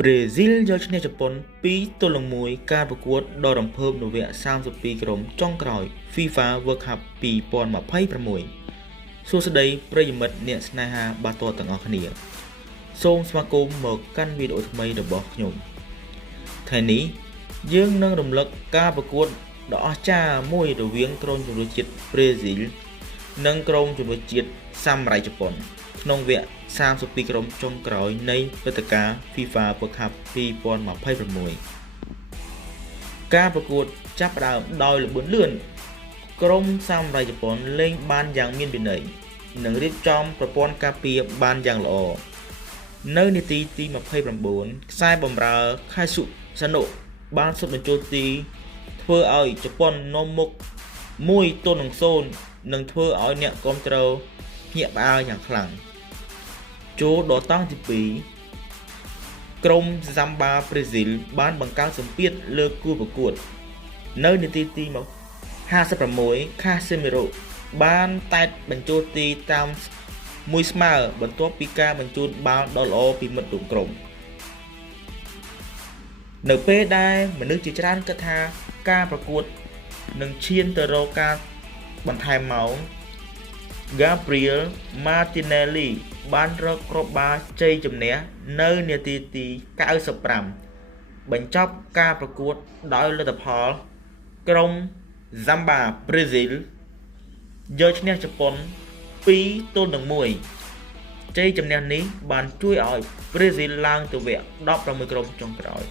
ប្រេស៊ីលយកឈ្នះជប៉ុន2-1ការប្រកួតដ៏រំភើបនៅវគ្គ32ក្រុមចុងក្រោយ FIFA World Cup 2026 សួស្តីប្រិយមិត្តអ្នកស្នេហាបាល់ទាត់ទាំងអស់គ្នាសូមស្វាគមន៍មកកាន់វីដេអូថ្មីរបស់ខ្ញុំថ្ងៃនេះយើងនឹងរំលឹកការប្រកួតដ៏អស្ចារ្យមួយរវាងក្រុមជម្រើសជាតិប្រេស៊ីលនិងក្រុមជម្រើសជាតិសាមុរ៉ៃជប៉ុនក្នុងវគ្គ32ក្រុមចុងក្រោយនៃព្រឹត្តិការណ៍ FIFA World Cup 2026 ការប្រកួតចាប់ផ្ដើមដោយល្បឿនលឿនក្រុមសាមុរ៉ៃជប៉ុនលេងបានយ៉ាងមានវិន័យនិងរៀបចំប្រព័ន្ធការពារបានយ៉ាងល្អនៅនាទីទី29ខ្សែបម្រើខៃសុសាណូបានសុទ្ធបញ្ចូលទីធ្វើឲ្យជប៉ុននាំមុខ1-0និងធ្វើឲ្យអ្នកគាំទ្រភ្ញាក់ផ្អើលយ៉ាងខ្លាំងចូលដល់តង់ទី2ក្រុមហ្សាំបាប្រេស៊ីលបានបង្កើនសម្ពាធលើគូប្រកួតនៅនាទីទី56ខាសេមីរ៉ូបានតែតបញ្ចូលទីតាមមួយស្មើបន្ទាប់ពីការបញ្ជូនបាល់ដ៏ល្អពីមិត្តរួមក្រុមនៅពេលដែលមនុស្សជាច្រើនគិតថាការប្រកួតនឹងឈានទៅរកការបន្ថែមម៉ោង Gabriel Martinelli បានរកគ្រាប់បាល់ជ័យជំនះនៅនាទីទី95បញ្ចប់ការប្រកួតដោយលទ្ធផលក្រុម Zamba ប្រេស៊ីលយកឈ្នះជប៉ុន2-1ជ័យជំនះនេះបានជួយឲ្យប្រេស៊ីលឡើងទៅវគ្គ16ក្រុមចុងក្រោយ